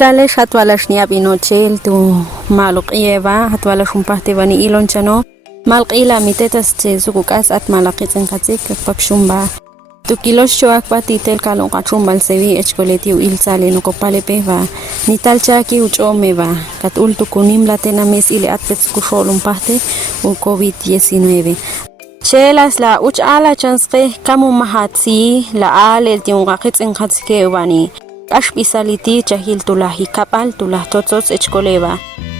Itlales hatwalash ni abinochel tu maluk ieva hatwalash umpahte vani ilonchano malq ila mitetas che sukukas at qiitz'in qatzike papshumba tu kilos choak patitel kalon qachum'al sevi echkoleti ilsale no kopalepe va nitalchaki uchomeva katul tukunim latena mes ile atpets kushol umpahte u covid-19 chelas la unq'a chansqe kamu mahatsi la ale unq'a qiitz'in qatzike vani ashpisaliti itiichajil tulahi kapal tulah totos echkoleva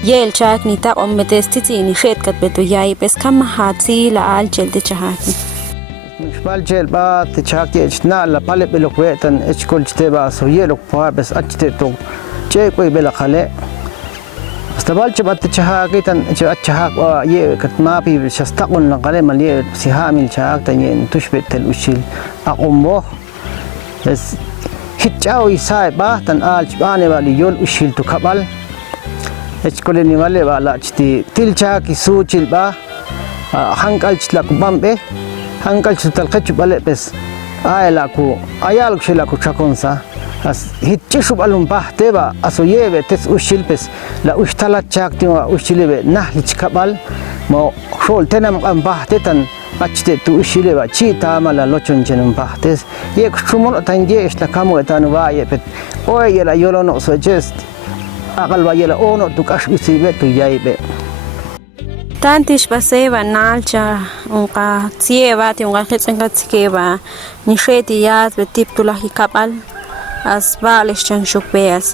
yel chak nita ometestiti ni shetkat betu yai peskama hatsi la al chelte chahaki Xbal chel ba tichaki echna la pale belokwetan echkol chteba so yelo pa bes achte to che koy bela khale astabal che bat chahaki tan che achahak wa ye katna pi shastaqun la qale mal ye sihamil chahak tan yen tushbet tel ushil aqumbo es hitchao isai ba tan al chbane wali yol ushil tu khabal echkoleni wale wala chti tilchaki suchil ba hankal chla kubambe hankal chutal khachu bale pes ayla ku ayal khila ku chakonsa as hitchishu balum bahte ba aso yebe tes ushil pes la ushtala chak tiwa ushilebe nahlich kabal mo shol tenam am bahte tan achte tu ushile ba chi tamala lochon chenum bahtes yek shumon tan ye ishla kamu tan wa ye pet oy yela yolono so just aqal wa yela ono tu kash bisibe tu yaibe tantish baseva nalcha unq'a tsieva ti unq'a qiitz'in qatzikeva nisheti yas betip tulahi kapal as balish chan shukbeas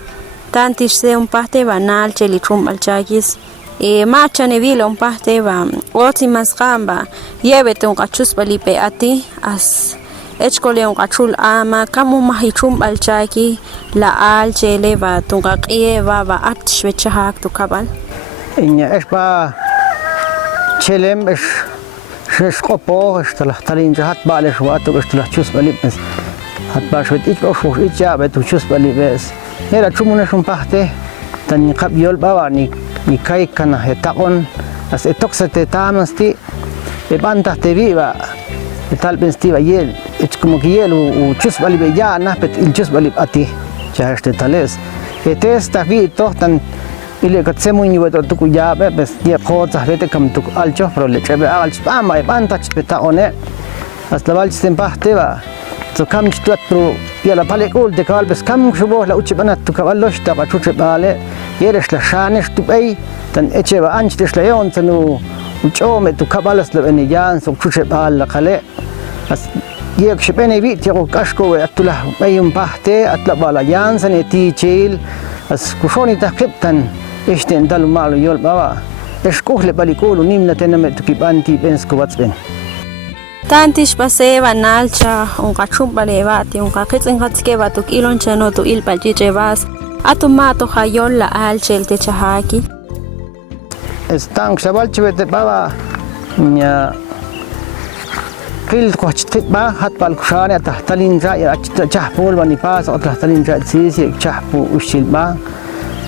tantish se umpahte va nalcha itxumb'al chakis macha nevilo umpahte va oti masqamba yebete unq'a chusbalipe ati as echkole unq'a chul ama kamu mahitxumb'al chaki la al cheleva tunqa qieva va atshwechahak tu kapal inya espa chelem es qopo estalah talin jahat bale shwatu estalah chus balibes hat bashwet ich auf ich ja betu chus balibes era chumuna shumpahte tan qab yol bawani ni kai kana hetaqon as etoxete tamasti e banta te viva tal penstiva yel es como que yel u chus balibe ya nahpet il chus balib ati ja este tales etesta vi tohtan ile katsemu ni weto tuku ya bes ye khotsa vete kam tuk alcho pro le chebe al spama e banta chpeta one aslaval simpahte va to kam chtuat pro yala pale kul de kal bes kam shubo la uchbanat tu kavallosh ta chuche bale yeresh la shanish tu bay tan echeba anch de shlayon tanu uchome tu kabalas le eniyan so chuche bal la khale as yek shpene vi tigo kashko we atula bayum bahte atla bala yan san itiichajil as kushoni taqibtan اشتن دالو مالو يول بابا اشكوه لباليكولو نيمنا تنمت تكيبانتي بنسكو واتسبن tantish baseva nalcha unq'a chum'baleva ti unq'a qiitz'in qatzikeva tuk ilonchano tu ilpalchichevas atumato hayol la al chelte chahaki están xabal chivete baba nya qil qochtit ba hat bal kushane tahtalin ja ya chahpol bani pas tahtalin ja sisi chahpu ushil ba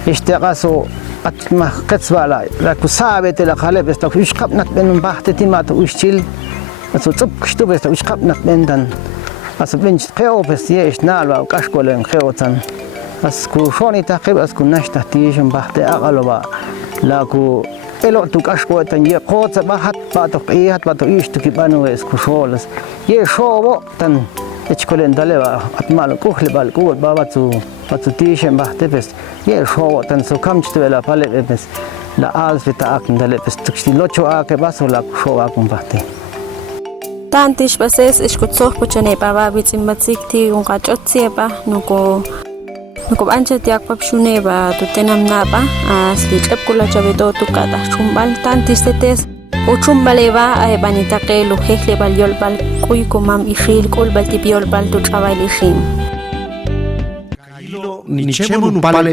اشتغاسو اتما كتسوالا لا كسابت لا خالب استو ايش قبنت بين باحتتي ما توشيل اسو صب كشتو بس ايش قبنت بين دن اسو بنج قيو بس يش نال او كشكولن خيوتن اسكو شوني تقيب اسكو نشته تيجن باحتي اغلبا لاكو الو تو كشكوتن يقوت باحت باتو قيات باتو ايش تكيبانو اسكو شولس يشوبو تن echkolen daleva atmal kuhle bal kul baba tu patu tishen bahte pes ye show tan so kam chtvela pale pes la az vita ak dale pes tuksti locho ak baso la show ak bahte tantish bases iskutsoh puchane baba bitsimbatsik ti unq'a chotsia nuko ancha tiak papshune ba tutenam naba as lichep kula chabeto tukata chumbal tantish tetes uchum'baleva ay banitaqelu hekle bal yol bal kuy komam ixil kul bal tipiol bal tu chaval ixim ni chemon pale